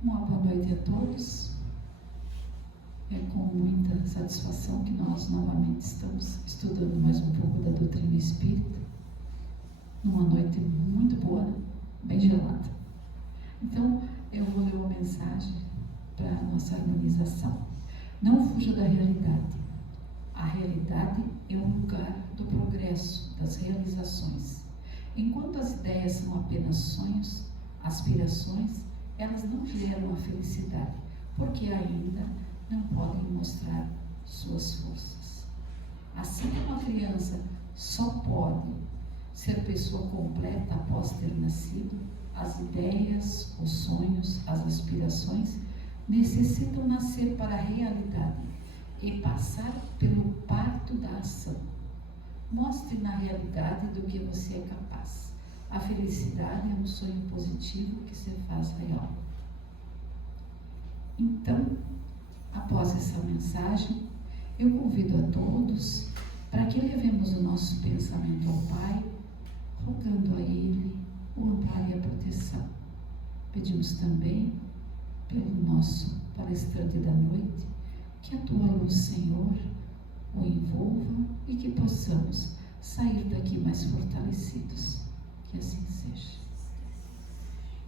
Uma boa noite a todos. É com muita satisfação que nós novamente estamos estudando mais um pouco da doutrina espírita, numa noite muito boa, bem gelada. Então, eu vou ler uma mensagem para a nossa harmonização. Não fuja da realidade. A realidade é um lugar do progresso, das realizações. Enquanto as ideias são apenas sonhos, aspirações, elas não geram a felicidade, porque ainda não podem mostrar suas forças. Assim como a criança só pode ser pessoa completa após ter nascido, as ideias, os sonhos, as aspirações necessitam nascer para a realidade e passar pelo parto da ação. Mostre na realidade do que você é capaz. A felicidade é um sonho positivo que se faz real. Então, após essa mensagem, eu convido a todos para que levemos o nosso pensamento ao Pai, rogando a Ele o amparo e a proteção. Pedimos também pelo nosso palestrante da noite, que a Tua luz, Senhor, o envolva e que possamos sair daqui mais fortalecidos. Que assim seja.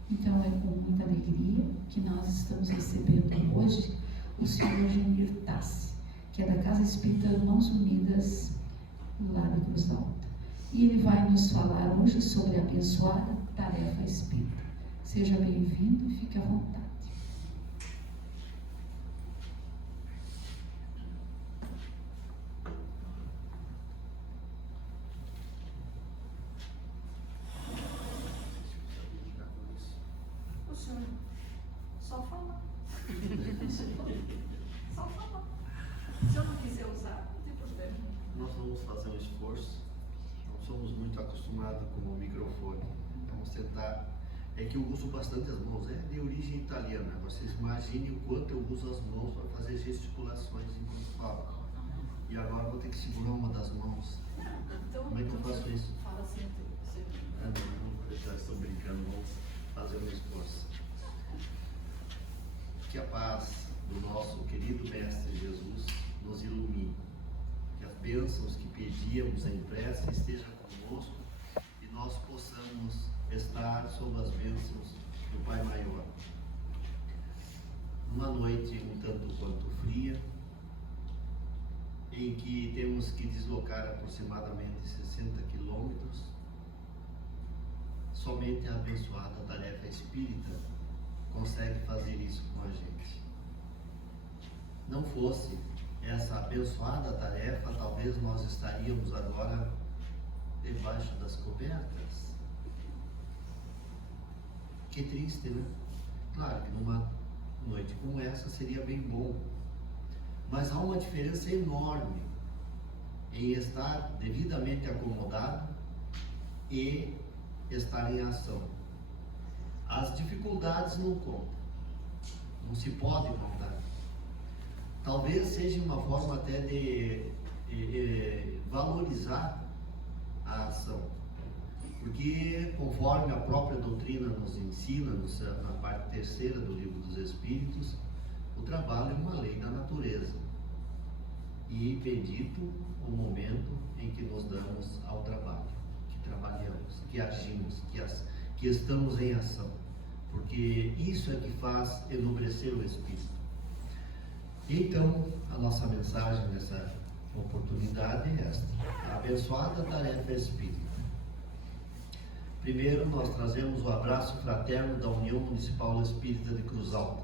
Então é com muita alegria que nós estamos recebendo hoje o Senhor Genir Tassi, que é da Casa Espírita Irmãos Unidas, lá de Cruz Alta. E ele vai nos falar hoje sobre a abençoada tarefa espírita. Seja bem-vindo e fique à vontade. Só fala. Só fala. Se eu não quiser usar, não tem problema. Nós vamos fazer um esforço. Não somos muito acostumados com o microfone. Vamos tentar. É que eu uso bastante as mãos. É de origem italiana. Vocês imaginem o quanto eu uso as mãos para fazer gesticulações enquanto falo. E agora vou ter que segurar uma das mãos. Então, como é que eu faço isso? Fala assim. Não vou deixar, estou brincando. Vamos fazer um esforço. Que a paz do nosso querido Mestre Jesus nos ilumine. Que as bênçãos que pedíamos em prece estejam conosco e nós possamos estar sob as bênçãos do Pai Maior. Uma noite um tanto quanto fria, em que temos que deslocar aproximadamente 60 quilômetros, somente a abençoada tarefa espírita consegue fazer isso com a gente. Não fosse essa abençoada tarefa, talvez nós estaríamos agora debaixo das cobertas. Que triste, né? Claro que numa noite como essa seria bem bom, mas há uma diferença enorme em estar devidamente acomodado e estar em ação. As dificuldades não contam, não se pode contar. Talvez seja uma forma até de valorizar a ação, porque conforme a própria doutrina nos ensina, na parte terceira do Livro dos Espíritos, o trabalho é uma lei da natureza. E bendito o momento em que nos damos ao trabalho, que trabalhamos, que agimos, que estamos em ação. Porque isso é que faz enobrecer o Espírito. Então, a nossa mensagem nessa oportunidade é esta: a abençoada tarefa espírita. Primeiro, nós trazemos o abraço fraterno da União Municipal Espírita de Cruz Alta,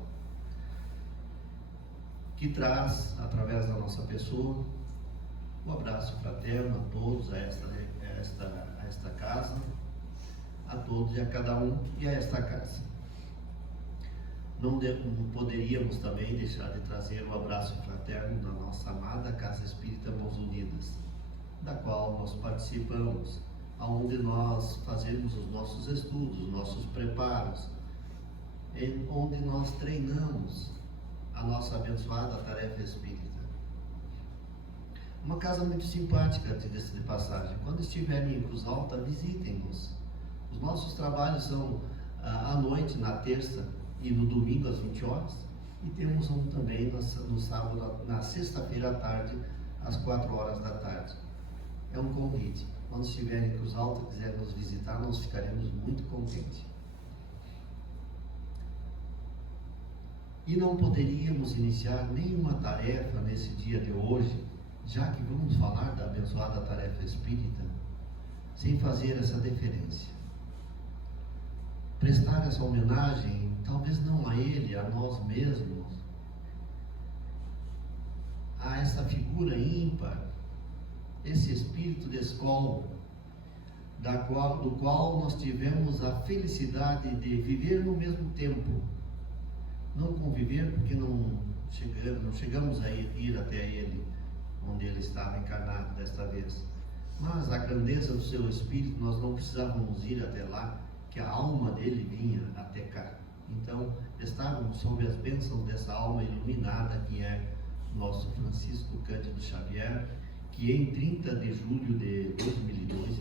que traz, através da nossa pessoa, o abraço fraterno a todos, a esta casa, a todos e a cada um e a esta casa. Não poderíamos também deixar de trazer o abraço fraterno da nossa amada Casa Espírita Mãos Unidas, da qual nós participamos, onde nós fazemos os nossos estudos, os nossos preparos, onde nós treinamos a nossa abençoada tarefa espírita. Uma casa muito simpática, diga-se de passagem. Quando estiverem em Cruz Alta, visitem-nos. Os nossos trabalhos são à noite, na terça, e no domingo às 20 horas. E temos um também no sábado, na sexta-feira à tarde, às 4 horas da tarde. É um convite. Quando estiverem em Cruz Alta, quiserem nos visitar, nós ficaremos muito contentes. E não poderíamos iniciar nenhuma tarefa nesse dia de hoje, já que vamos falar da abençoada tarefa espírita, sem fazer essa deferência. Prestar essa homenagem, talvez não a ele, a nós mesmos, a essa figura ímpar, esse espírito de escola, do qual nós tivemos a felicidade de viver no mesmo tempo. Não conviver porque não chegamos a ir até ele, onde ele estava encarnado desta vez. Mas a grandeza do seu espírito, nós não precisávamos ir até lá, que a alma dele vinha até cá. Então, estávamos sob as bênçãos dessa alma iluminada, que é nosso Francisco Cândido Xavier, que em 30 de julho de 2002,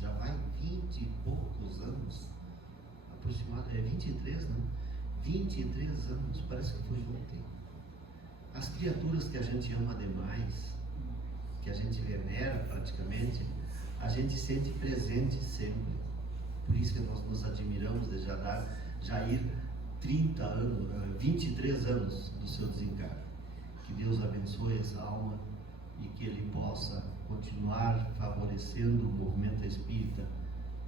já vai 20 e poucos anos, aproximadamente, 23, né? 23 anos, parece que foi ontem. As criaturas que a gente ama demais, que a gente venera praticamente, a gente sente presente sempre. Por isso que nós nos admiramos de já ir 23 anos do seu desencarne. Que Deus abençoe essa alma e que Ele possa continuar favorecendo o movimento espírita.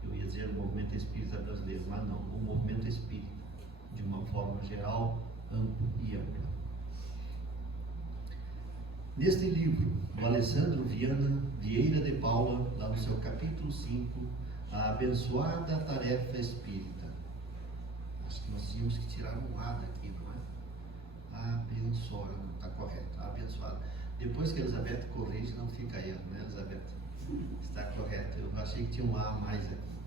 Eu ia dizer o movimento espírita brasileiro, mas não, o movimento espírita, de uma forma geral, e ampla. Neste livro, o Alessandro Vieira de Paula, lá no seu capítulo 5, a abençoada tarefa espírita. Acho que nós tínhamos que tirar um A daqui, não é? Abençoada, não está correto. Abençoada. Depois que a Elizabeth corrige, não fica erro, né, Elizabeth? Está correto. Eu achei que tinha um A a mais aqui,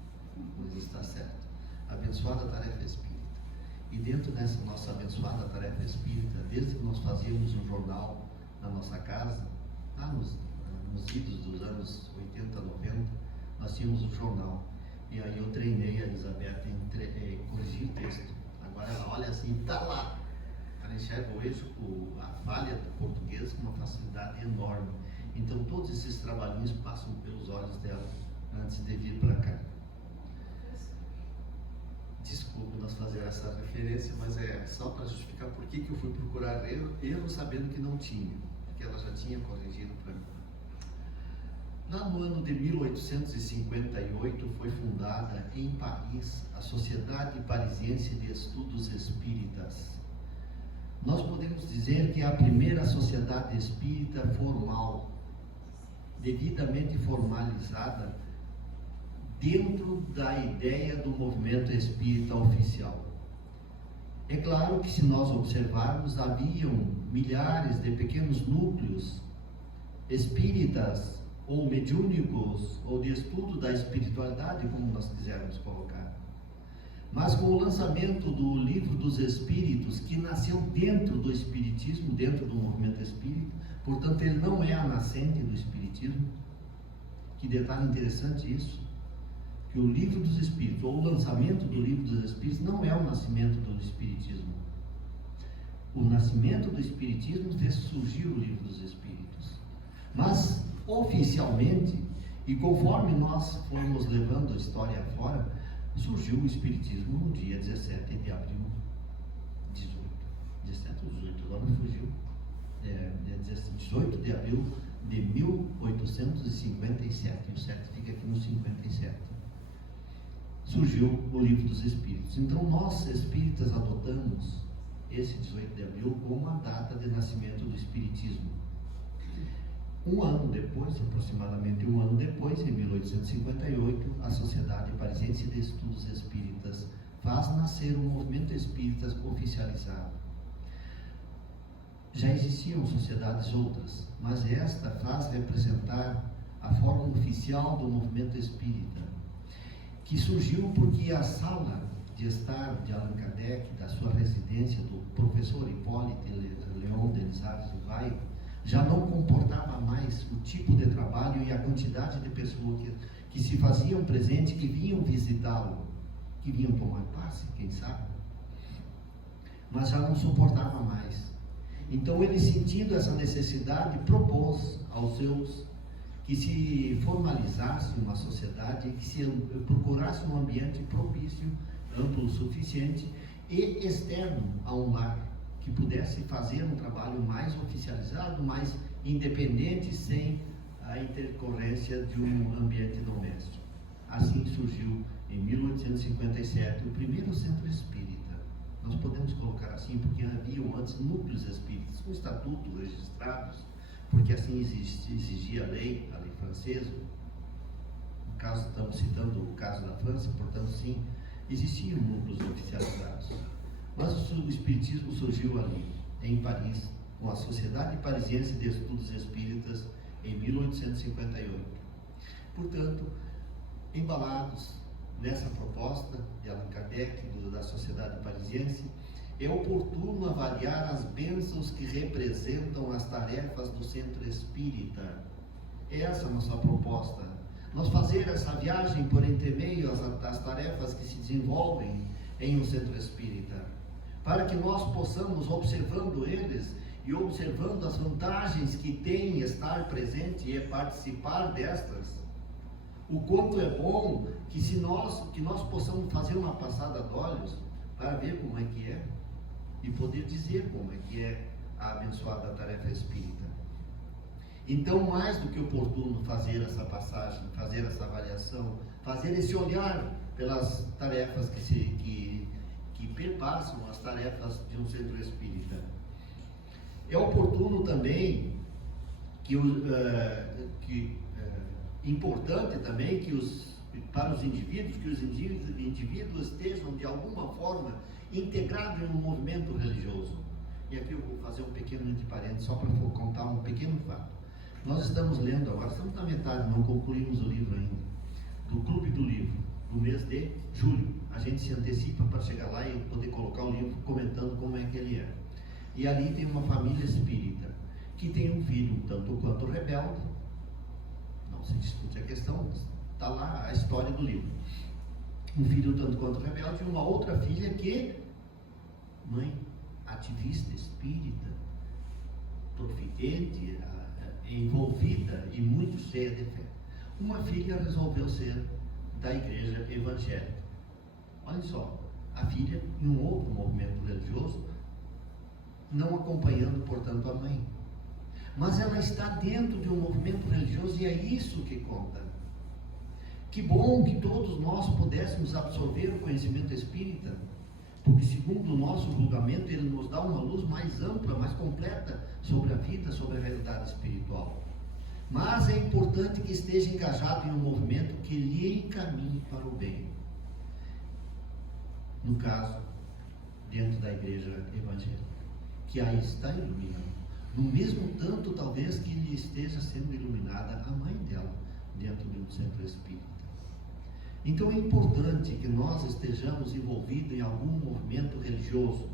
mas está certo. Abençoada tarefa espírita. E dentro dessa nossa abençoada tarefa espírita, desde que nós fazíamos um jornal na nossa casa, lá nos idos dos anos 80, 90, nós tínhamos um jornal. E aí eu treinei a Elizabeth em corrigir o texto. Agora ela olha assim, está lá. Ela enxerga a falha do português com uma facilidade enorme. Então todos esses trabalhinhos passam pelos olhos dela antes de vir para cá. Desculpa nós fazer essa referência, mas é só para justificar por que eu fui procurar erro sabendo que não tinha, porque ela já tinha corrigido para mim. Lá no ano de 1858 foi fundada em Paris a Sociedade Parisiense de Estudos Espíritas. Nós podemos dizer que é a primeira sociedade espírita formal, devidamente formalizada dentro da ideia do movimento espírita oficial. É claro que, se nós observarmos, haviam milhares de pequenos núcleos espíritas ou mediúnicos ou de estudo da espiritualidade, como nós quisermos colocar. Mas com o lançamento do Livro dos Espíritos, que nasceu dentro do espiritismo, dentro do movimento espírita, portanto ele não é a nascente do espiritismo. Que detalhe interessante isso, que o Livro dos Espíritos, ou o lançamento do Livro dos Espíritos, não é o nascimento do espiritismo. O nascimento do espiritismo fez surgir o Livro dos Espíritos. Mas oficialmente, e conforme nós fomos levando a história fora, surgiu o espiritismo no dia 17 de abril, 17 ou 18, agora me fugiu, 18 de abril de 1857, e o 7 fica aqui no 57, surgiu o Livro dos Espíritos. Então nós espíritas adotamos esse 18 de abril como a data de nascimento do espiritismo. Um ano depois, aproximadamente um ano depois, em 1858, a Sociedade Parisiense de Estudos Espíritas faz nascer o movimento espírita oficializado. Já existiam sociedades outras, mas esta faz representar a forma oficial do movimento espírita, que surgiu porque a sala de estar de Allan Kardec, da sua residência, do professor Hipólite Leon Denis Arzuai, já não comportava mais o tipo de trabalho e a quantidade de pessoas que se faziam presente, que vinham visitá-lo. que vinham tomar passe, quem sabe, mas já não suportava mais. Então ele, sentindo essa necessidade, propôs aos seus que se formalizasse uma sociedade, que se procurasse um ambiente propício, amplo o suficiente e externo a um lar, que pudesse fazer um trabalho mais oficializado, mais independente, sem a intercorrência de um ambiente doméstico. Assim surgiu, em 1857, o primeiro centro espírita. Nós podemos colocar assim, porque haviam antes núcleos espíritas, com estatutos registrados, porque assim exigia a lei francesa. No caso, estamos citando o caso da França, portanto, sim, existiam núcleos oficializados. Mas o espiritismo surgiu ali, em Paris, com a Sociedade Parisiense de Estudos Espíritas, em 1858. Portanto, embalados nessa proposta de Allan Kardec, da Sociedade Parisiense, é oportuno avaliar as bênçãos que representam as tarefas do centro espírita. Essa é a nossa proposta. Nós fazer essa viagem por entre meio às tarefas que se desenvolvem em um centro espírita, para que nós possamos, observando eles e observando as vantagens que tem estar presente e participar destas, o quanto é bom que nós possamos fazer uma passada de olhos para ver como é que é e poder dizer como é que é a abençoada tarefa espírita. Então, mais do que oportuno fazer essa passagem, fazer essa avaliação, fazer esse olhar pelas tarefas que perpassam as tarefas de um centro espírita. É oportuno também importante também para os indivíduos, que os indivíduos estejam de alguma forma integrados em um movimento religioso. E aqui eu vou fazer um pequeno entre parênteses, só para contar um pequeno fato. Nós estamos lendo agora, estamos na metade, não concluímos o livro ainda, do Clube do Livro, do mês de julho. A gente se antecipa para chegar lá e poder colocar o livro comentando como é que ele é. E ali tem uma família espírita, que tem um filho tanto quanto rebelde. Não se discute a questão, está lá a história do livro. Um filho tanto quanto rebelde e uma outra filha que, mãe, ativista espírita, profidente, envolvida e muito cheia de fé. Uma filha resolveu ser da igreja evangélica. Olha só, a filha em um outro movimento religioso, não acompanhando, portanto, a mãe. Mas ela está dentro de um movimento religioso e é isso que conta. Que bom que todos nós pudéssemos absorver o conhecimento espírita, porque segundo o nosso julgamento ele nos dá uma luz mais ampla, mais completa sobre a vida, sobre a realidade espiritual. Mas é importante que esteja engajado em um movimento que lhe encaminhe para o bem. No caso, dentro da igreja evangélica, que aí está iluminando. No mesmo tanto, talvez, que lhe esteja sendo iluminada a mãe dela, dentro de um centro espírita. Então é importante que nós estejamos envolvidos em algum movimento religioso.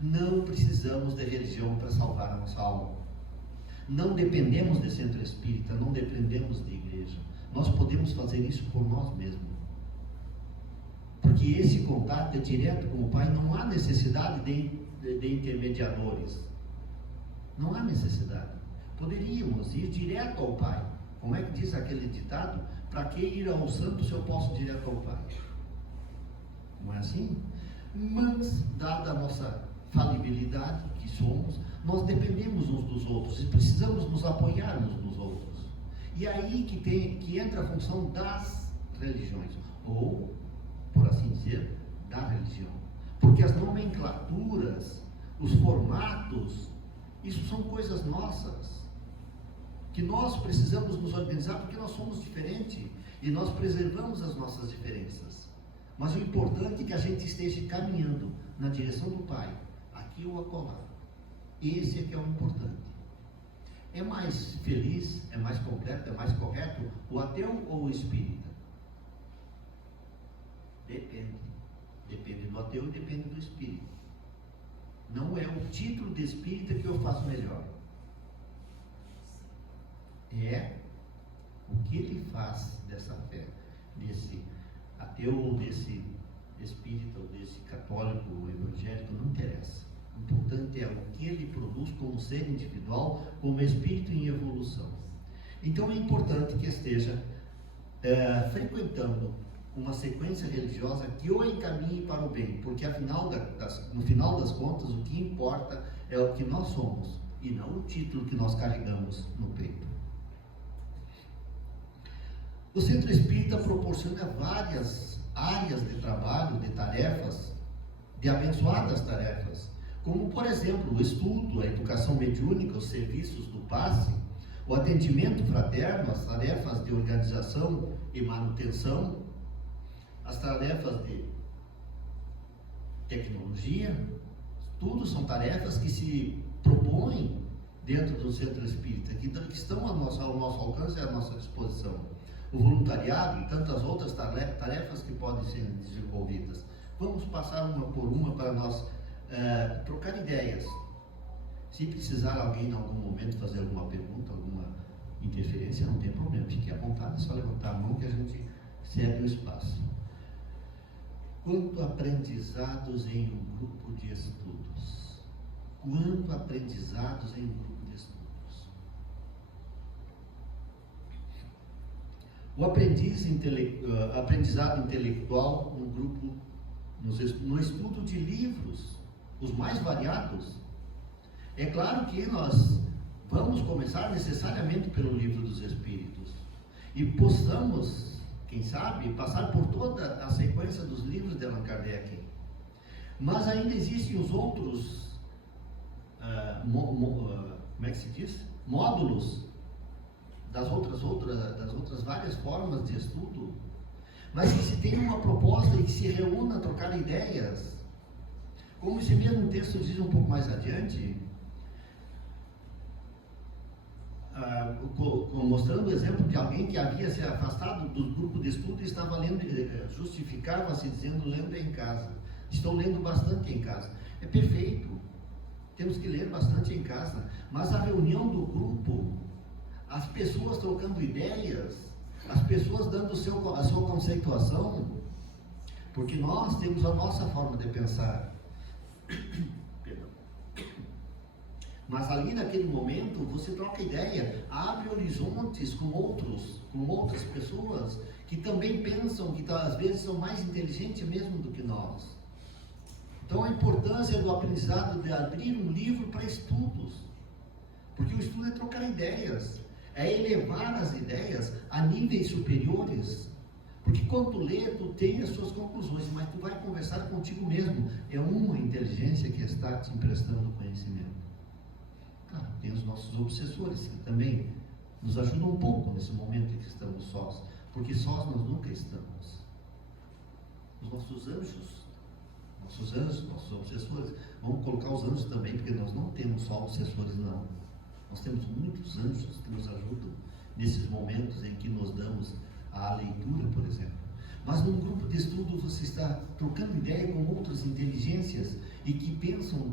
Não precisamos de religião para salvar a nossa alma. Não dependemos de centro espírita, não dependemos de igreja. Nós podemos fazer isso por nós mesmos. Porque esse contato é direto com o Pai, não há necessidade de intermediadores. Não há necessidade. Poderíamos ir direto ao Pai. Como é que diz aquele ditado? Para que ir ao santo se eu posso ir direto ao Pai? Não é assim? Mas, dada a nossa falibilidade que somos, nós dependemos uns dos outros e precisamos nos apoiar uns nos outros. E aí que entra a função das religiões, ou, por assim dizer, da religião. Porque as nomenclaturas, os formatos, isso são coisas nossas, que nós precisamos nos organizar porque nós somos diferentes e nós preservamos as nossas diferenças. Mas o importante é que a gente esteja caminhando na direção do Pai, aqui ou acolá. Esse é que é o importante. É mais feliz, é mais completo, é mais correto o ateu ou o espírita? Depende. Depende do ateu e depende do espírita. Não é o título de espírita que eu faço melhor. É o que ele faz dessa fé, desse ateu ou desse espírita ou desse católico ou evangélico, não interessa. O importante é o que ele produz como ser individual, como espírito em evolução. Então é importante que esteja frequentando uma sequência religiosa que o encaminhe para o bem, porque afinal no final das contas o que importa é o que nós somos e não o título que nós carregamos no peito. O Centro Espírita proporciona várias áreas de trabalho, de tarefas, de abençoadas tarefas, como por exemplo o estudo, a educação mediúnica, os serviços do passe, o atendimento fraterno, as tarefas de organização e manutenção, as tarefas de tecnologia, tudo são tarefas que se propõem dentro do Centro Espírita, que estão ao nosso alcance e à nossa disposição. O voluntariado e tantas outras tarefas que podem ser desenvolvidas. Vamos passar uma por uma para nós trocar ideias. Se precisar alguém em algum momento fazer alguma pergunta, alguma interferência, não tem problema, fique à vontade, é só levantar a mão que a gente cede o espaço. Quanto aprendizados em um grupo de estudos. Quanto aprendizados em um grupo de estudos. O aprendizado intelectual no grupo, no estudo de livros, os mais variados. É claro que nós vamos começar necessariamente pelo Livro dos Espíritos e possamos, quem sabe, passar por toda a sequência dos livros de Allan Kardec. Mas ainda existem os outros, como é que se diz? Módulos das outras várias formas de estudo, mas que se tenha uma proposta e que se reúna a trocar ideias. Como esse mesmo texto diz um pouco mais adiante, mostrando o exemplo de alguém que havia se afastado do grupo de estudo e estava lendo, justificava-se dizendo, lendo em casa. Estou lendo bastante em casa. É perfeito, temos que ler bastante em casa, mas a reunião do grupo, as pessoas trocando ideias, as pessoas dando a sua conceituação, porque nós temos a nossa forma de pensar. Mas ali naquele momento você troca ideia, abre horizontes com outras pessoas que também pensam, que às vezes são mais inteligentes mesmo do que nós. Então a importância do aprendizado de abrir um livro para estudos, porque o estudo é trocar ideias, é elevar as ideias a níveis superiores, porque quando tu lê, tu tem as suas conclusões, mas tu vai conversar contigo mesmo, é uma inteligência que está te emprestando conhecimento. Claro, tem os nossos obsessores, que também nos ajudam um pouco nesse momento em que estamos sós, porque sós nós nunca estamos. Os nossos anjos, nossos obsessores, vamos colocar os anjos também, porque nós não temos só obsessores, não. Nós temos muitos anjos que nos ajudam nesses momentos em que nos damos a leitura, por exemplo. Mas num grupo de estudo você está trocando ideia com outras inteligências e que pensam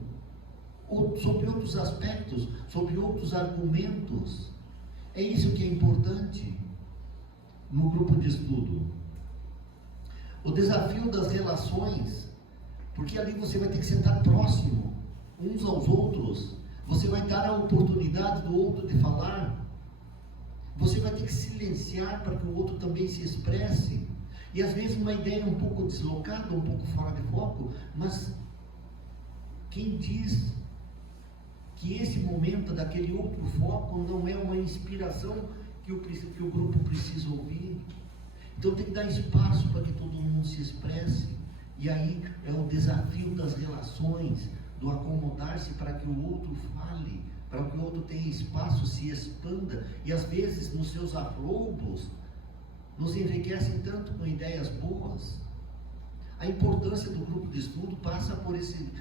sobre outros aspectos, sobre outros argumentos. É isso que é importante no grupo de estudo. O desafio das relações, porque ali você vai ter que sentar próximo uns aos outros, você vai dar a oportunidade do outro de falar, você vai ter que silenciar para que o outro também se expresse, e às vezes uma ideia um pouco deslocada, um pouco fora de foco, mas quem diz que esse momento daquele outro foco não é uma inspiração que o grupo precisa ouvir? Então tem que dar espaço para que todo mundo se expresse, e aí é o desafio das relações, do acomodar-se para que o outro fale, para que o outro tenha espaço, se expanda, e às vezes nos seus afroubos nos enriquecem tanto com ideias boas. A importância do grupo de estudo passa por esse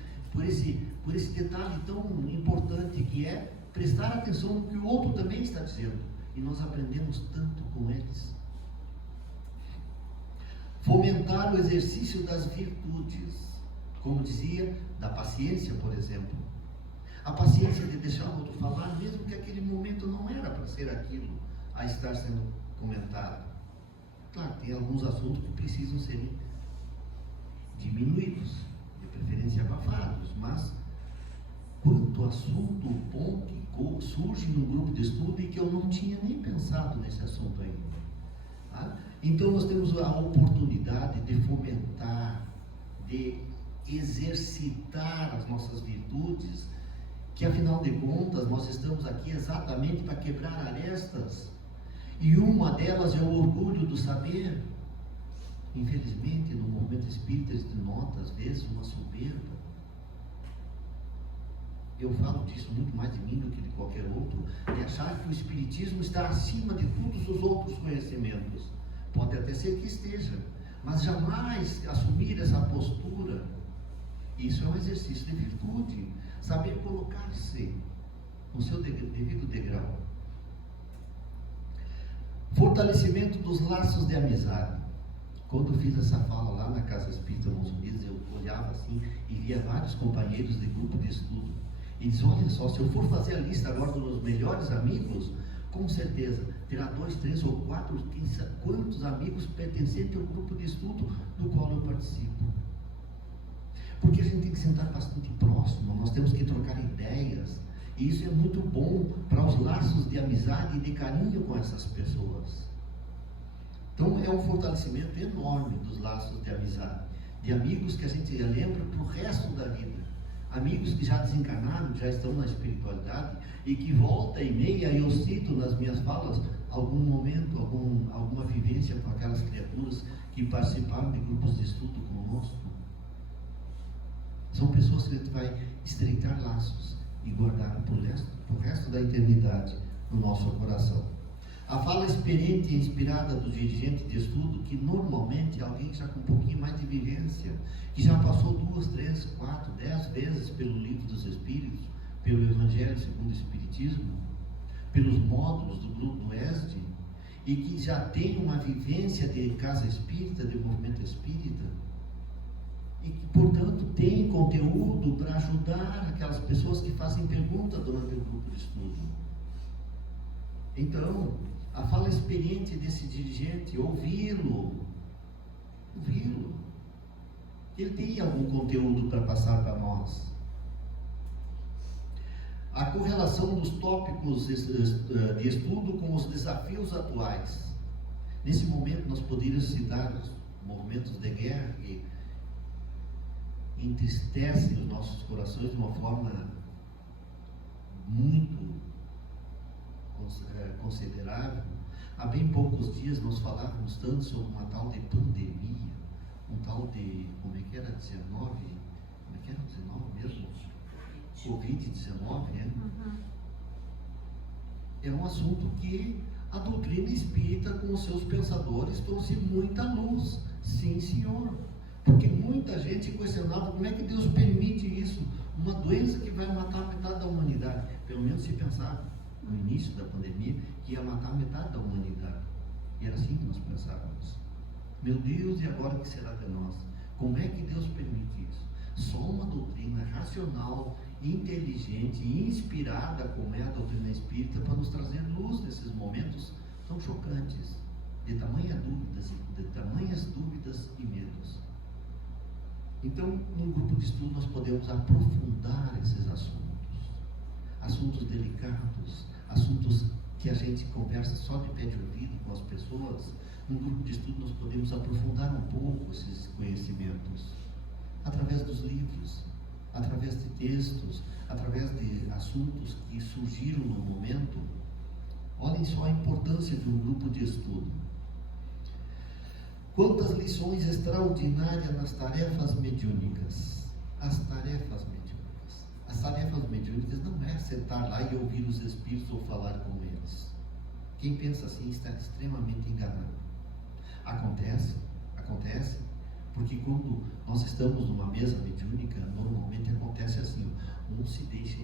detalhe tão importante, que é prestar atenção no que o outro também está dizendo, e nós aprendemos tanto com eles. Fomentar o exercício das virtudes, como dizia, da paciência, por exemplo. A paciência de deixar o outro falar, mesmo que aquele momento não era para ser aquilo a estar sendo comentado. Claro, tem alguns assuntos que precisam ser diminuídos, de preferência abafados, mas quanto assunto bom que surge num grupo de estudo e que eu não tinha nem pensado nesse assunto ainda. Tá? Então nós temos a oportunidade de fomentar, de exercitar as nossas virtudes, que afinal de contas nós estamos aqui exatamente para quebrar arestas, e uma delas é o orgulho do saber. Infelizmente, no movimento espírita se denota às vezes uma soberba. Eu falo disso muito mais de mim do que de qualquer outro, de achar que o espiritismo está acima de todos os outros conhecimentos. Pode até ser que esteja, mas jamais assumir essa postura. Isso é um exercício de virtude, saber colocar-se no seu devido degrau. Fortalecimento dos laços de amizade. Quando eu fiz essa fala lá na Casa Espírita Mãos Unidas, eu olhava assim e via vários companheiros de grupo de estudo. E diz, olha só, se eu for fazer a lista agora dos meus melhores amigos, com certeza terá 2, 3 ou 4, quantos amigos pertencentes ao grupo de estudo do qual eu participo. Porque a gente tem que sentar bastante próximo, nós temos que trocar ideias, e isso é muito bom para os laços de amizade e de carinho com essas pessoas. Então é um fortalecimento enorme dos laços de amizade, de amigos que a gente lembra para o resto da vida. Amigos que já desencarnaram, já estão na espiritualidade e que volta e meia eu cito nas minhas falas algum momento, alguma vivência com aquelas criaturas que participaram de grupos de estudo conosco. São pessoas que a gente vai estreitar laços e guardar para o resto da eternidade no nosso coração. A fala experiente e inspirada do dirigente de estudo, que normalmente é alguém já com um pouquinho mais de vivência, que já passou 2, 3, 4, 10 vezes pelo Livro dos Espíritos, pelo Evangelho segundo o Espiritismo, pelos módulos do grupo do ESD, e que já tem uma vivência de casa espírita, de movimento espírita, e que, portanto, tem conteúdo para ajudar aquelas pessoas que fazem pergunta durante o grupo de estudo. Então, a fala experiente desse dirigente, ouvi-lo, ele tem algum conteúdo para passar para nós. A correlação dos tópicos de estudo com os desafios atuais. Nesse momento nós poderíamos citar os movimentos de guerra que entristecem os nossos corações de uma forma muito considerável. Há bem poucos dias nós falávamos tanto sobre uma tal de pandemia, um tal de, como é que era, 19, como é que era, 19 mesmo? Covid-19, né? É um assunto que a doutrina espírita com os seus pensadores trouxe muita luz, sim senhor, porque muita gente questionava como é que Deus permite isso, uma doença que vai matar metade da humanidade. Pelo menos se pensava no início da pandemia que ia matar metade da humanidade, e era assim que nós pensávamos. Meu Deus, e agora o que será de nós? Como é que Deus permite isso? Só uma doutrina racional, inteligente e inspirada, como é a doutrina espírita, para nos trazer luz nesses momentos tão chocantes, de tamanhas dúvidas e medos. Então, no grupo de estudo nós podemos aprofundar esses assuntos delicados, assuntos que a gente conversa só de pé de ouvido com as pessoas. No grupo de estudo nós podemos aprofundar um pouco esses conhecimentos, através dos livros, através de textos, através de assuntos que surgiram no momento. Olhem só a importância de um grupo de estudo. Quantas lições extraordinárias nas tarefas mediúnicas. As tarefas mediúnicas. As tarefas mediúnicas não é sentar lá e ouvir os espíritos ou falar com eles. Quem pensa assim está extremamente enganado. Acontece, porque quando nós estamos numa mesa mediúnica, normalmente acontece assim, um se deixa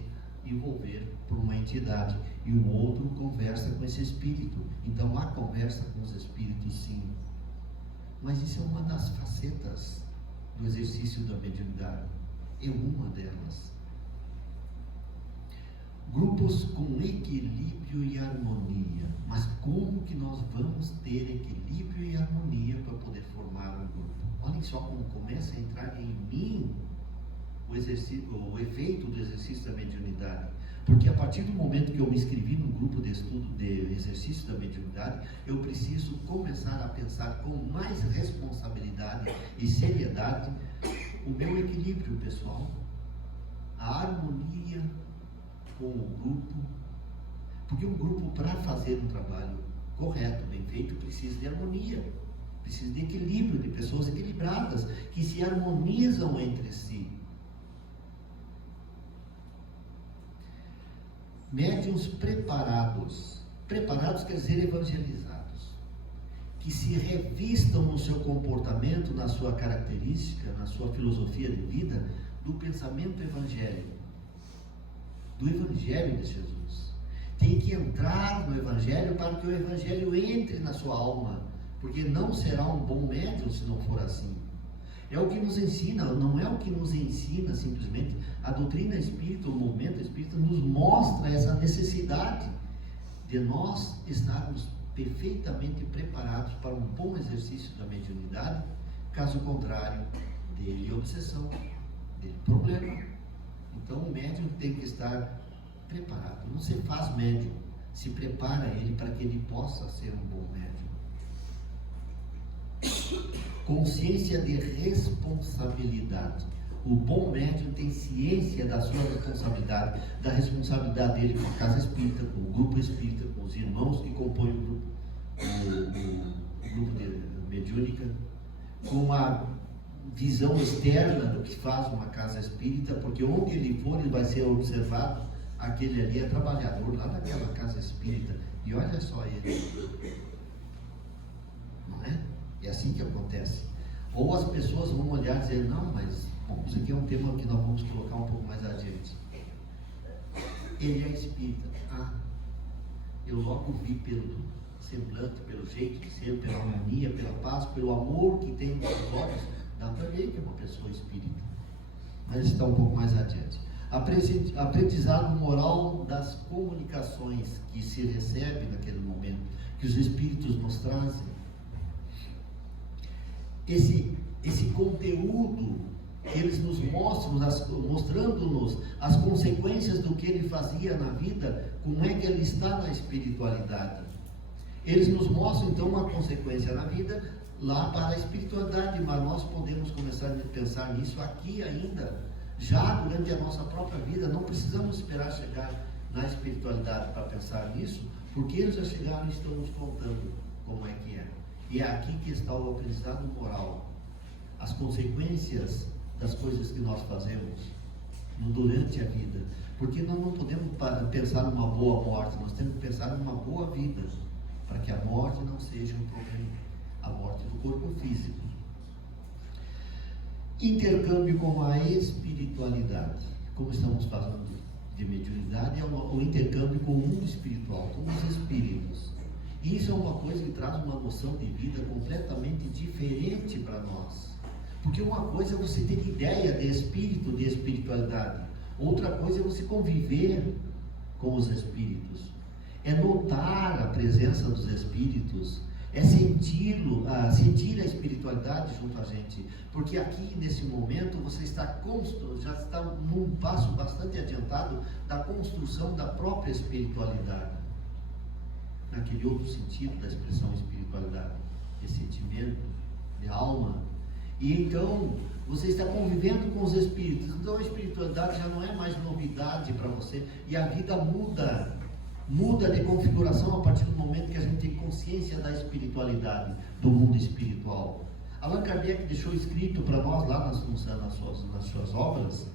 envolver por uma entidade e o outro conversa com esse espírito. Então há conversa com os espíritos, sim. Mas isso é uma das facetas do exercício da mediunidade. É uma delas. Grupos com equilíbrio e harmonia. Mas como que nós vamos ter equilíbrio e harmonia para poder formar um grupo? Olhem só como começa a entrar em mim o efeito do exercício da mediunidade. Porque a partir do momento que eu me inscrevi no grupo de estudo de exercício da mediunidade, eu preciso começar a pensar com mais responsabilidade e seriedade o meu equilíbrio pessoal, a harmonia com o grupo. Porque um grupo, para fazer um trabalho correto, bem feito, precisa de harmonia, precisa de equilíbrio, de pessoas equilibradas, que se harmonizam entre si. Médiuns preparados quer dizer evangelizados, que se revistam no seu comportamento, na sua característica, na sua filosofia de vida, do pensamento evangélico, do Evangelho de Jesus. Tem que entrar no Evangelho para que o Evangelho entre na sua alma, porque não será um bom médium se não for assim. É o que nos ensina, não é o que nos ensina simplesmente. A doutrina espírita, o movimento espírita nos mostra essa necessidade de nós estarmos perfeitamente preparados para um bom exercício da mediunidade. Caso contrário, dele obsessão, dele problema. Então o médium tem que estar preparado. Não se faz médium, se prepara ele para que ele possa ser um bom médium. Consciência de responsabilidade. O bom médium tem ciência da sua responsabilidade, da responsabilidade dele com a casa espírita, com o grupo espírita, com os irmãos que compõem o grupo de mediúnica, com a visão externa do que faz uma casa espírita, porque onde ele for, ele vai ser observado. Aquele ali é trabalhador lá daquela casa espírita, e olha só ele, não é? É assim que acontece. Ou as pessoas vão olhar e dizer, não, mas bom, isso aqui é um tema que nós vamos colocar um pouco mais adiante. Ele é espírita. Ah, eu logo vi pelo semblante, pelo jeito de ser, pela harmonia, pela paz, pelo amor que tem nos seus olhos, dá para ver que é uma pessoa espírita. Mas está um pouco mais adiante. Aprendizado moral das comunicações que se recebe naquele momento, que os espíritos nos trazem. Esse conteúdo que eles nos mostram, mostrando-nos as consequências do que ele fazia na vida, como é que ele está na espiritualidade. Eles nos mostram então uma consequência na vida lá para a espiritualidade, mas nós podemos começar a pensar nisso aqui ainda, já durante a nossa própria vida. Não precisamos esperar chegar na espiritualidade para pensar nisso, porque eles já chegaram e estão nos contando como é que é. E é aqui que está o aprendizado moral, as consequências das coisas que nós fazemos durante a vida. Porque nós não podemos pensar numa boa morte, nós temos que pensar numa boa vida, para que a morte não seja um problema, a morte do corpo físico. Intercâmbio com a espiritualidade. Como estamos falando de mediunidade, é o intercâmbio com o mundo espiritual, com os espíritos. E isso é uma coisa que traz uma noção de vida completamente diferente para nós. Porque uma coisa é você ter ideia de espírito, de espiritualidade. Outra coisa é você conviver com os espíritos. É notar a presença dos espíritos. É sentir a espiritualidade junto a gente. Porque aqui, nesse momento, você já está num passo bastante adiantado da construção da própria espiritualidade. Naquele outro sentido da expressão espiritualidade, de sentimento, de alma. E então você está convivendo com os espíritos. Então a espiritualidade já não é mais novidade para você, e a vida muda de configuração a partir do momento que a gente tem consciência da espiritualidade, do mundo espiritual. Allan Kardec deixou escrito para nós lá nas suas obras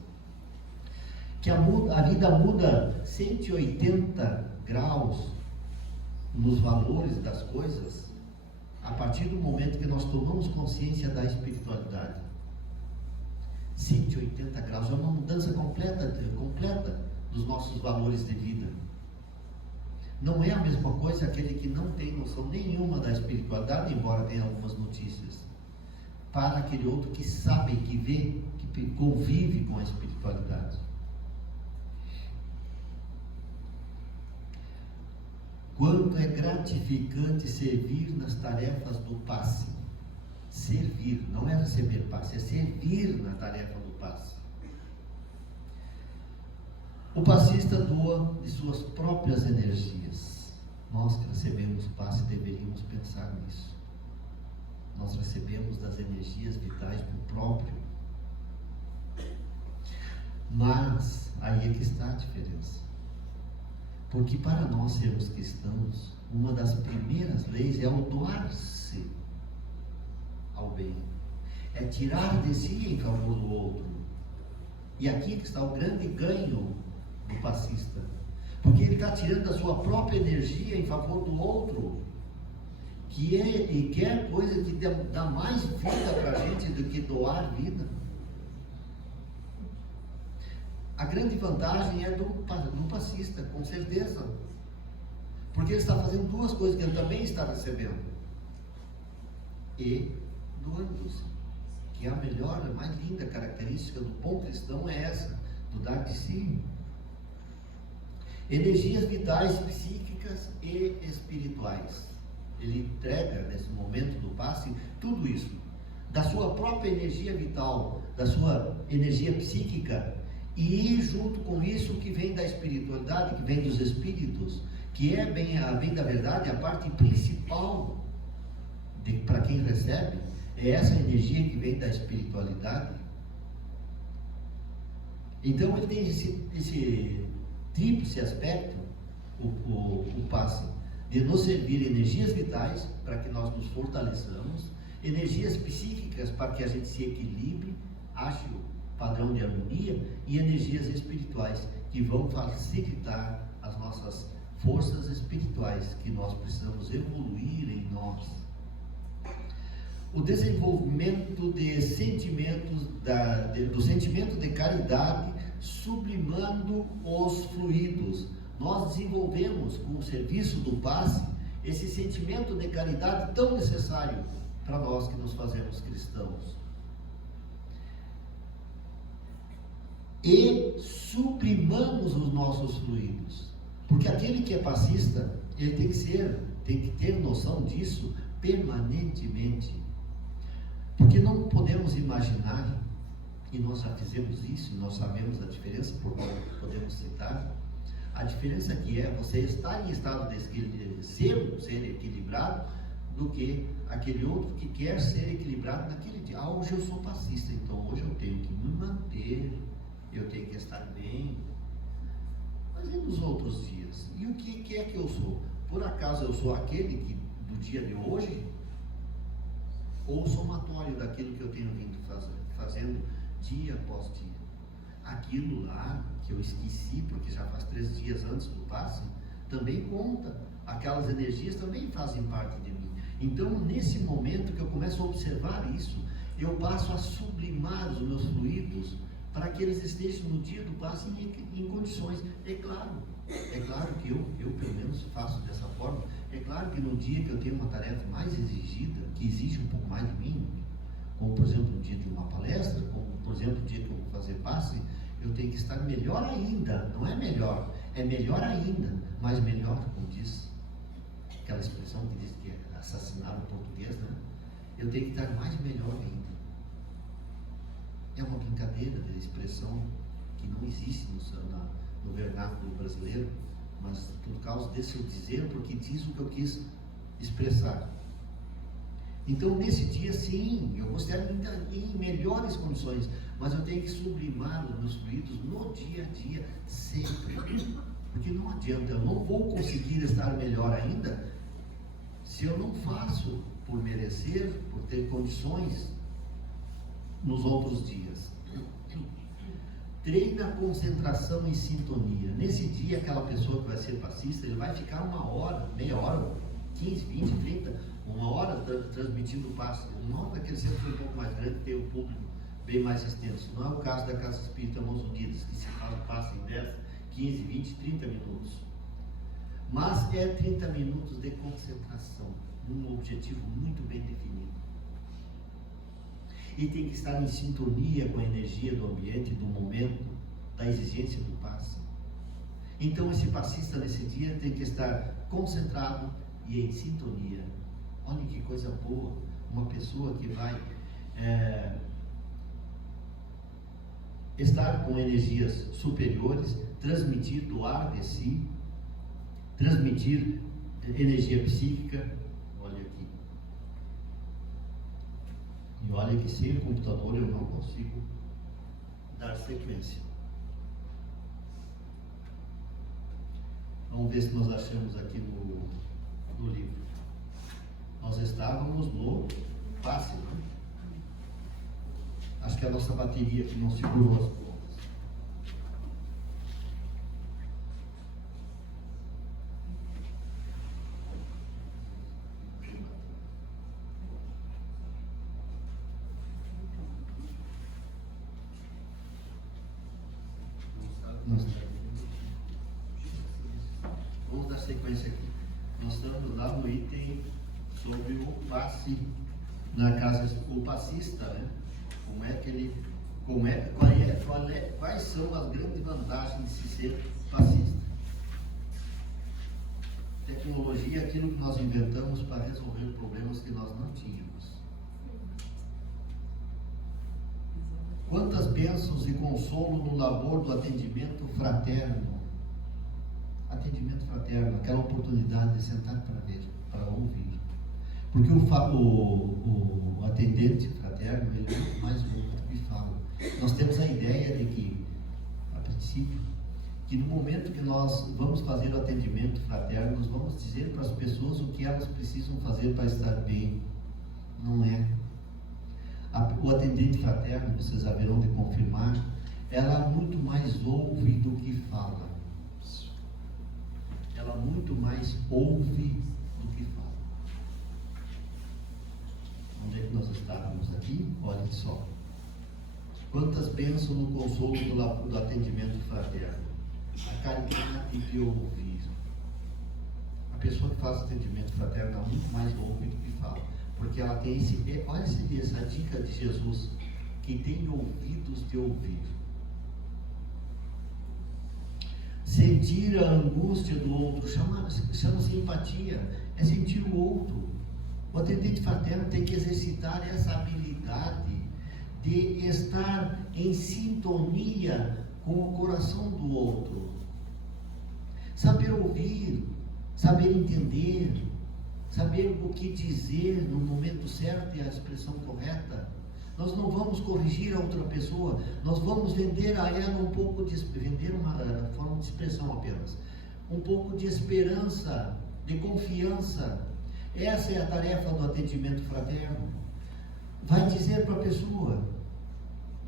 que a vida muda 180 graus nos valores das coisas a partir do momento que nós tomamos consciência da espiritualidade. 180 graus é uma mudança completa dos nossos valores de vida. Não é a mesma coisa aquele que não tem noção nenhuma da espiritualidade, embora tenha algumas notícias, para aquele outro que sabe, que vê, que convive com a espiritualidade. Quanto é gratificante servir nas tarefas do passe. servir, não é receber passe, é servir na tarefa do passe. O passista doa de suas próprias energias. Nós que recebemos passe deveríamos pensar nisso. Nós recebemos das energias vitais do próprio. Mas aí é que está a diferença. Porque para nós sermos cristãos, uma das primeiras leis é o doar-se ao bem. É tirar de si em favor do outro. E aqui que está o grande ganho do passista. Porque ele está tirando a sua própria energia em favor do outro. E quer coisa que dá mais vida para a gente do que doar vida. A grande vantagem é do passista, com certeza. Porque ele está fazendo duas coisas que ele também está recebendo. E doando-se. Que é a melhor, a mais linda característica do bom cristão é essa, do dar de si. Energias vitais, psíquicas e espirituais. Ele entrega nesse momento do passe tudo isso. Da sua própria energia vital, da sua energia psíquica, e junto com isso que vem da espiritualidade, que vem dos espíritos, que é bem da verdade, a parte principal para quem recebe, é essa energia que vem da espiritualidade. Então ele tem esse tríplice aspecto, o passe, de nos servir energias vitais, para que nós nos fortaleçamos, energias psíquicas, para que a gente se equilibre, ache o padrão de harmonia, e energias espirituais, que vão facilitar as nossas forças espirituais, que nós precisamos evoluir em nós. O desenvolvimento de sentimentos, do sentimento de caridade, sublimando os fluidos. Nós desenvolvemos, com o serviço do passe, esse sentimento de caridade tão necessário para nós que nos fazemos cristãos. E sublimamos os nossos fluidos. Porque aquele que é passista, ele tem que ter noção disso permanentemente. Porque não podemos imaginar, e nós já fizemos isso, nós sabemos a diferença, porque podemos citar, a diferença que é você estar em estado de ser um ser equilibrado, do que aquele outro que quer ser equilibrado naquele dia. Hoje eu sou passista, então hoje eu tenho que me manter, eu tenho que estar bem. Mas e nos outros dias? E o que é que eu sou? Por acaso eu sou aquele que do dia de hoje? Ou somatório daquilo que eu tenho vindo fazendo dia após dia? Aquilo lá que eu esqueci, porque já faz 3 dias antes do passe, também conta. Aquelas energias também fazem parte de mim. Então, nesse momento que eu começo a observar isso, eu passo a sublimar os meus fluidos para que eles estejam no dia do passe em condições. É claro que eu pelo menos faço dessa forma. É claro que no dia que eu tenho uma tarefa mais exigida, que exige um pouco mais de mim, como por exemplo no dia de uma palestra, como por exemplo no dia que eu vou fazer passe, eu tenho que estar melhor ainda. Não é melhor, é melhor ainda, mas melhor, como diz aquela expressão que diz que é assassinar o português, né? Eu tenho que estar mais melhor ainda. É uma brincadeira de expressão que não existe no vernáculo brasileiro, mas por causa desse eu dizer, porque diz o que eu quis expressar. Então, nesse dia, sim, eu gostaria de estar em melhores condições, mas eu tenho que sublimar os meus fluidos no dia a dia, sempre. Porque não adianta, eu não vou conseguir estar melhor ainda se eu não faço por merecer, por ter condições nos outros dias. Treina a concentração e sintonia. Nesse dia, aquela pessoa que vai ser passista, ele vai ficar 1 hora, meia hora, 15, 20, 30, 1 hora transmitindo o passe. Uma hora daquele centro foi um pouco mais grande, tem um público bem mais extenso. Não é o caso da Casa Espírita Mãos Unidas, que se faz o passe em 10, 15, 20, 30 minutos. Mas é 30 minutos de concentração, num objetivo muito bem definido. E tem que estar em sintonia com a energia do ambiente, do momento, da exigência do passe. Então esse passista nesse dia tem que estar concentrado e em sintonia. Olha que coisa boa, uma pessoa que vai estar com energias superiores, transmitir, doar de si, transmitir energia psíquica. Olha aqui. E olha que sem o computador eu não consigo dar sequência. Vamos ver se nós achamos aqui no livro. Nós estávamos no passe. Acho que a nossa bateria que não segurou as pontas. Vamos dar sequência aqui. Nós estamos lá no item sobre o passe na casa, o passista, né? Quais são as grandes vantagens de se ser passista? Tecnologia é aquilo que nós inventamos para resolver problemas que nós não tínhamos. Quantas bênçãos e consolo no labor do atendimento fraterno. Atendimento fraterno, aquela oportunidade de sentar para ver, para ouvir. Porque o atendente fraterno, ele é muito mais louco do que fala. Nós temos a ideia de que, a princípio, que no momento que nós vamos fazer o atendimento fraterno, nós vamos dizer para as pessoas o que elas precisam fazer para estar bem. Não é. O atendente fraterno, vocês haverão de confirmar, ela muito mais ouve do que fala. Ela muito mais ouve do que fala. Onde é que nós estávamos aqui? Olhem só. Quantas bênçãos no consolo do atendimento fraterno. A caridade de ouvir. A pessoa que faz atendimento fraterno, ela muito mais ouve do que fala. Porque ela tem olha essa dica de Jesus, que tem ouvidos de ouvir. Sentir a angústia do outro, chama-se empatia, é sentir o outro. O atendente fraterno tem que exercitar essa habilidade de estar em sintonia com o coração do outro. Saber ouvir, saber entender, saber o que dizer no momento certo e a expressão correta. Nós não vamos corrigir a outra pessoa, nós vamos vender a ela um pouco de, vender uma forma de expressão apenas, um pouco de esperança, de confiança. Essa é a tarefa do atendimento fraterno. Vai dizer para a pessoa,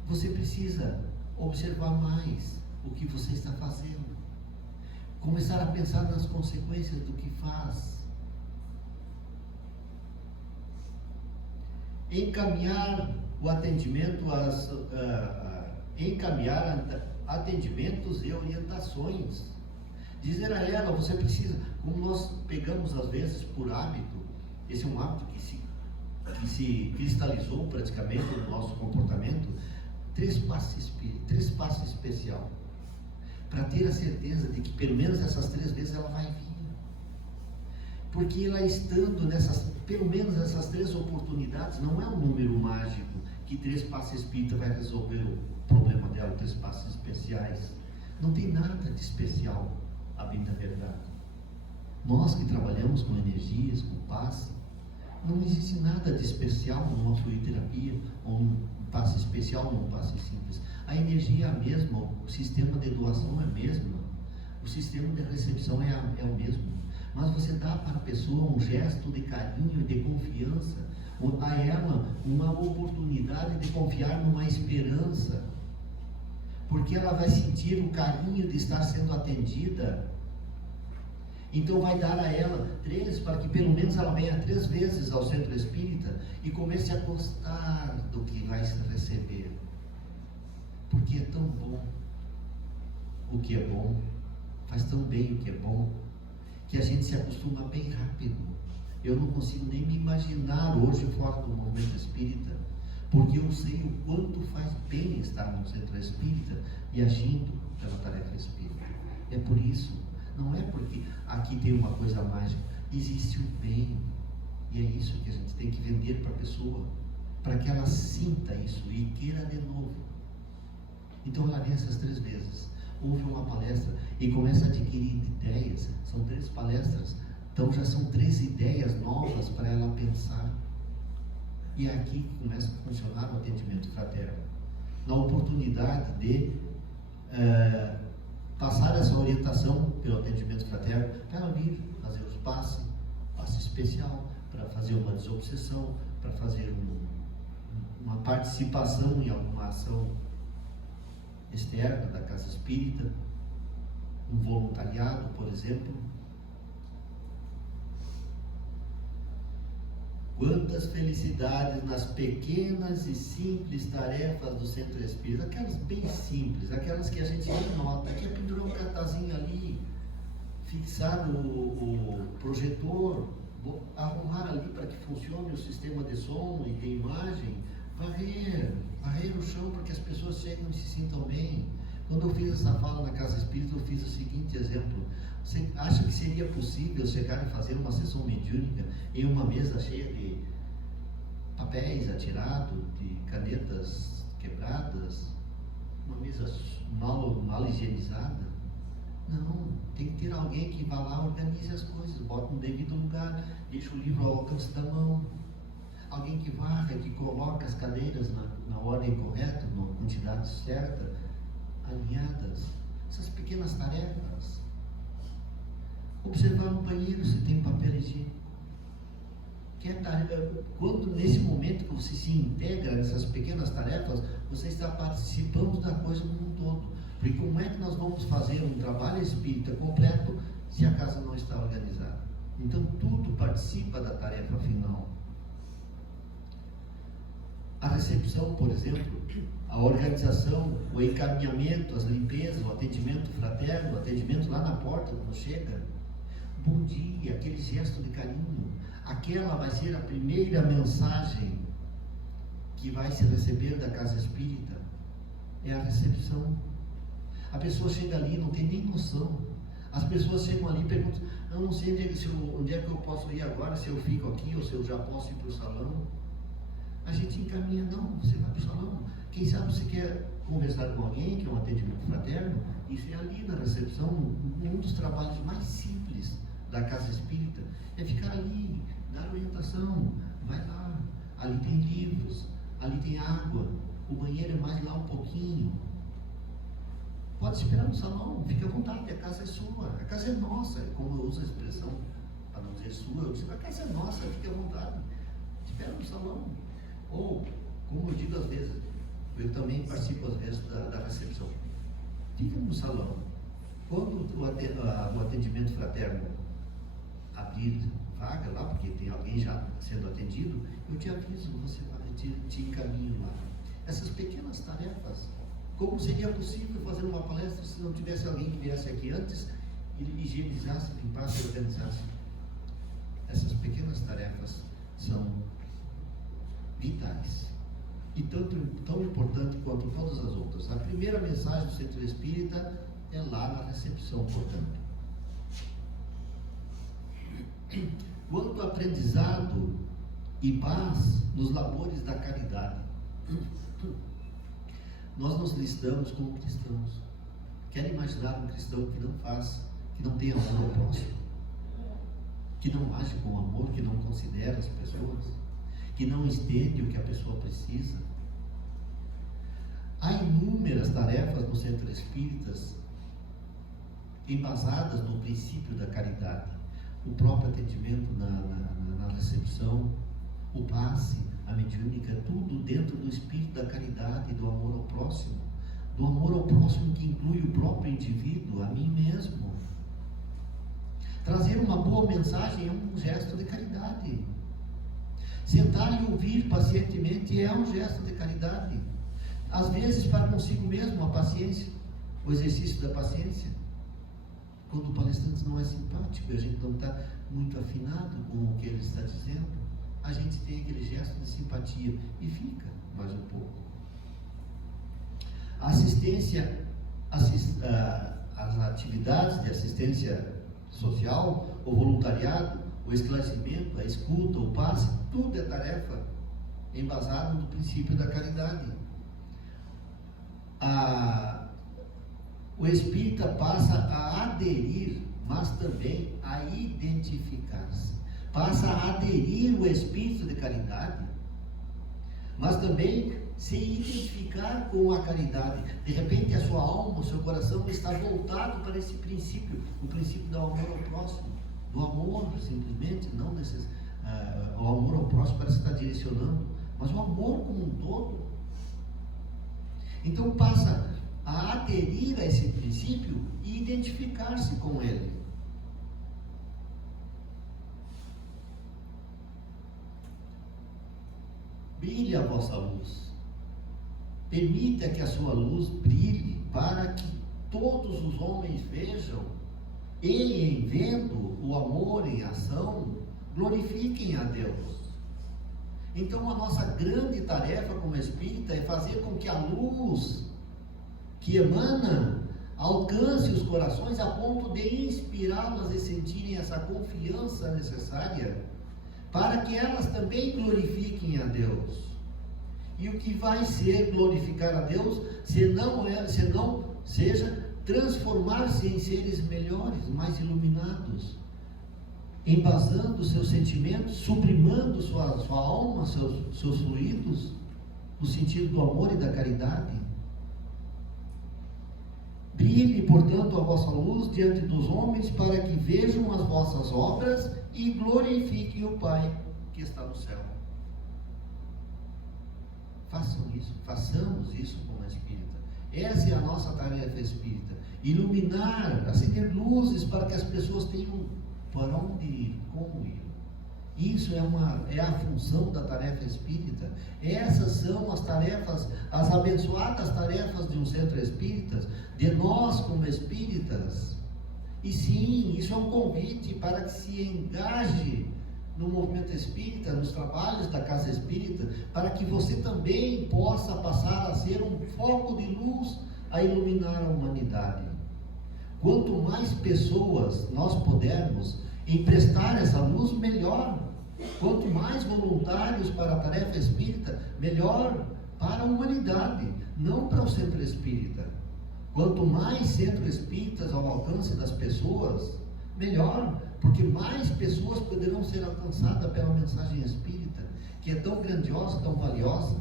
você precisa observar mais o que você está fazendo, começar a pensar nas consequências do que faz. Encaminhar o atendimento, encaminhar atendimentos e orientações. Dizer a ela, você precisa, como nós pegamos às vezes por hábito, esse é um hábito que se cristalizou praticamente no nosso comportamento, três passos especial, para ter a certeza de que pelo menos essas 3 vezes ela vai vir. Porque ela estando pelo menos essas 3 oportunidades, não é um número mágico que 3 passos espírita vai resolver o problema dela, 3 passos especiais. Não tem nada de especial, a bem da verdade. Nós que trabalhamos com energias, com passe, não existe nada de especial numa fluidoterapia, ou num passe especial, num passe simples. A energia é a mesma, o sistema de doação é o mesmo, o sistema de recepção é o mesmo. Mas você dá para a pessoa um gesto de carinho e de confiança, a ela uma oportunidade de confiar numa esperança, porque ela vai sentir o carinho de estar sendo atendida. Então vai dar a ela 3, para que pelo menos ela venha 3 vezes ao centro espírita e comece a gostar do que vai receber. Porque é tão bom o que é bom, faz tão bem o que é bom, que a gente se acostuma bem rápido. Eu não consigo nem me imaginar hoje fora do movimento espírita, porque eu sei o quanto faz bem estar no centro espírita e agindo pela tarefa espírita. É por isso, não é porque aqui tem uma coisa mágica, existe o bem, E é isso que a gente tem que vender para a pessoa, para que ela sinta isso e queira de novo. Então ela vem essas 3 vezes, ouve uma palestra e começa a adquirir ideias. São 3 palestras, então já são 3 ideias novas para ela pensar. E é aqui que começa a funcionar o atendimento fraterno, na oportunidade de passar essa orientação pelo atendimento fraterno, para ela vir fazer os passe especial, para fazer uma desobsessão, para fazer uma participação em alguma ação externa da casa espírita, um voluntariado, por exemplo. Quantas felicidades nas pequenas e simples tarefas do centro espírita, aquelas bem simples, aquelas que a gente não nota, que é pendurar um cartazinho ali, fixar o projetor, arrumar ali para que funcione o sistema de som e de imagem, varrer o chão para que as pessoas cheguem e se sintam bem. Quando eu fiz essa fala na casa espírita, eu fiz o seguinte exemplo: você acha que seria possível chegar e fazer uma sessão mediúnica em uma mesa cheia de papéis atirados, de canetas quebradas, uma mesa mal higienizada? Não, tem que ter alguém que vá lá, organize as coisas, bota no devido lugar, deixa o livro ao alcance da mão. Alguém que varra, que coloca as cadeiras na ordem correta, na quantidade certa, alinhadas. Essas pequenas tarefas. Observar no banheiro se tem papel higiênico. Quando nesse momento que você se integra nessas pequenas tarefas, você está participando da coisa como um todo. Porque como é que nós vamos fazer um trabalho espírita completo se a casa não está organizada? Então tudo participa da tarefa final. A recepção, por exemplo, a organização, o encaminhamento, as limpezas, o atendimento fraterno, o atendimento lá na porta quando chega. Bom dia, aquele gesto de carinho, aquela vai ser a primeira mensagem que vai se receber da casa espírita. É a recepção. A pessoa chega ali, não tem nem noção. As pessoas chegam ali e perguntam: eu não sei onde é que eu posso ir agora, se eu fico aqui ou se eu já posso ir para o salão. A gente encaminha: não, você vai para o salão. Quem sabe você quer conversar com alguém, que é um atendimento fraterno, isso é ali na recepção. Um dos trabalhos mais simples da casa espírita é ficar ali, dar orientação. Vai lá, ali tem livros, ali tem água, o banheiro é mais lá um pouquinho. Pode esperar no salão, fica à vontade, a casa é sua, a casa é nossa. Como eu uso a expressão, para não dizer sua, eu digo: a casa é nossa, fica à vontade, espera no salão. Ou, como eu digo às vezes, eu também participo às vezes da recepção. Fica no salão. Quando o atendimento fraterno abrir vaga lá, porque tem alguém já sendo atendido, eu te aviso, você vai, te encaminho lá. Essas pequenas tarefas. Como seria possível fazer uma palestra se não tivesse alguém que viesse aqui antes e higienizasse, limpasse e organizasse? Essas pequenas tarefas são vitais e tão importante quanto todas as outras. A primeira mensagem do Centro Espírita é lá na recepção, portanto. Quanto aprendizado e paz nos labores da caridade. Nós nos listamos como cristãos. Quer imaginar um cristão que não faz, que não tem amor ao próximo, que não age com amor, que não considera as pessoas, que não entende o que a pessoa precisa? Há inúmeras tarefas no Centro Espíritas embasadas no princípio da caridade. O próprio atendimento na recepção, o passe, a mediúnica, tudo dentro do espírito da caridade e do amor ao próximo. Do amor ao próximo que inclui o próprio indivíduo, a mim mesmo. Trazer uma boa mensagem é um gesto de caridade. Sentar e ouvir pacientemente é um gesto de caridade. Às vezes, para consigo mesmo, a paciência, o exercício da paciência. Quando o palestrante não é simpático e a gente não está muito afinado com o que ele está dizendo, a gente tem aquele gesto de simpatia e fica mais um pouco. A assistência, as atividades de assistência social, o voluntariado, o esclarecimento, a escuta, o passe, tudo é tarefa embasada no princípio da caridade. O espírita passa a aderir, mas também a identificar-se. Passa a aderir o espírito de caridade, mas também se identificar com a caridade. De repente a sua alma, o seu coração está voltado para esse princípio, o princípio do amor ao próximo, do amor simplesmente, não o amor ao próximo parece estar direcionando, mas o amor como um todo. Então passa a aderir a esse princípio e identificar-se com ele. Brilhe a vossa luz. Permita que a sua luz brilhe para que todos os homens vejam e, em vendo o amor em ação, glorifiquem a Deus. Então a nossa grande tarefa como espírita é fazer com que a luz que emana alcance os corações a ponto de inspirá-las e sentirem essa confiança necessária para que elas também glorifiquem a Deus. E o que vai ser glorificar a Deus, se não seja transformar-se em seres melhores, mais iluminados, embasando seus sentimentos, sublimando sua alma, seus fluidos, no sentido do amor e da caridade. Brilhe, portanto, a vossa luz diante dos homens, para que vejam as vossas obras e glorifiquem o Pai que está no céu. Façamos isso como espírita. Essa é a nossa tarefa espírita. Iluminar, acender luzes para que as pessoas tenham para onde ir, como ir. Isso é a função da tarefa espírita. Essas são as tarefas, as abençoadas tarefas de um centro espírita, de nós como espíritas. E sim, isso é um convite para que se engaje no movimento espírita, nos trabalhos da casa espírita, para que você também possa passar a ser um foco de luz a iluminar a humanidade. Quanto mais pessoas nós pudermos emprestar essa luz, melhor. Quanto mais voluntários para a tarefa espírita, melhor para a humanidade, não para o centro espírita. Quanto mais centros espíritas ao alcance das pessoas, melhor, porque mais pessoas poderão ser alcançadas pela mensagem espírita, que é tão grandiosa, tão valiosa,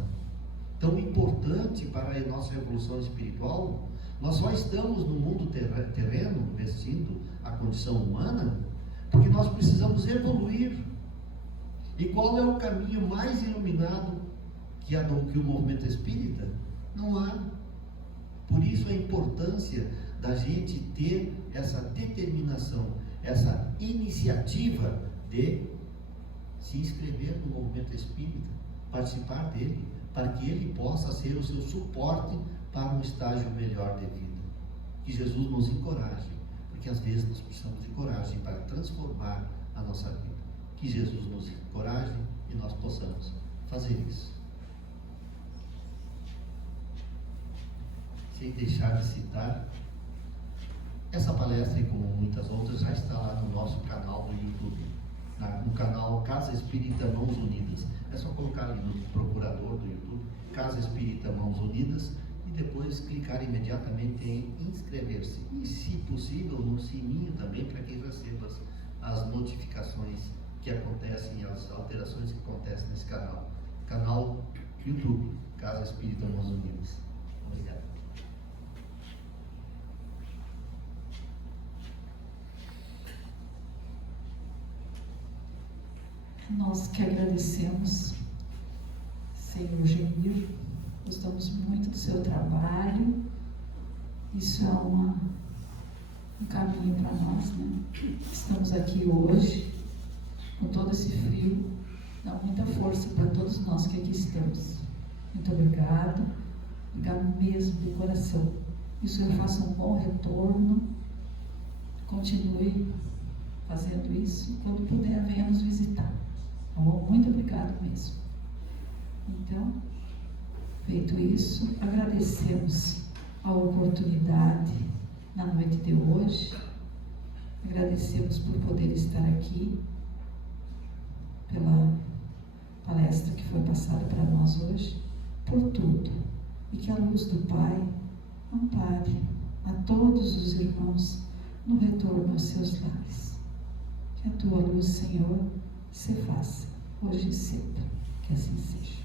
tão importante para a nossa evolução espiritual. Nós só estamos no mundo terreno, vestindo a condição humana, porque nós precisamos evoluir. E qual é o caminho mais iluminado que o movimento espírita? Não há. Por isso a importância da gente ter essa determinação, essa iniciativa de se inscrever no movimento espírita, participar dele, para que ele possa ser o seu suporte para um estágio melhor de vida. Que Jesus nos encoraje, porque às vezes nós precisamos de coragem para transformar a nossa vida. Que Jesus nos encoraje e nós possamos fazer isso. Sem deixar de citar, essa palestra, e como muitas outras, já está lá no nosso canal do YouTube, no canal Casa Espírita Mãos Unidas. É só colocar ali no procurador do YouTube, Casa Espírita Mãos Unidas, e depois clicar imediatamente em inscrever-se. E, se possível, no sininho também, para que receba as notificações que acontecem, as alterações que acontecem nesse canal. Canal YouTube, Casa Espírita Mãos Unidas. Obrigado. Nós que agradecemos, Senhor Gemir, gostamos muito do seu trabalho. Isso é um caminho para nós, né? Estamos aqui hoje, com todo esse frio, dá muita força para todos nós que aqui estamos. Muito obrigado mesmo de coração. Que o Senhor faça um bom retorno, continue fazendo isso, quando puder, venha nos visitar. Muito obrigado mesmo. Então, feito isso, agradecemos a oportunidade na noite de hoje, agradecemos por poder estar aqui pela palestra que foi passada para nós hoje, por tudo. E que a luz do Pai ampare a todos os irmãos no retorno aos seus lares. Que a tua luz, Senhor, se faça hoje e sempre. Que assim seja.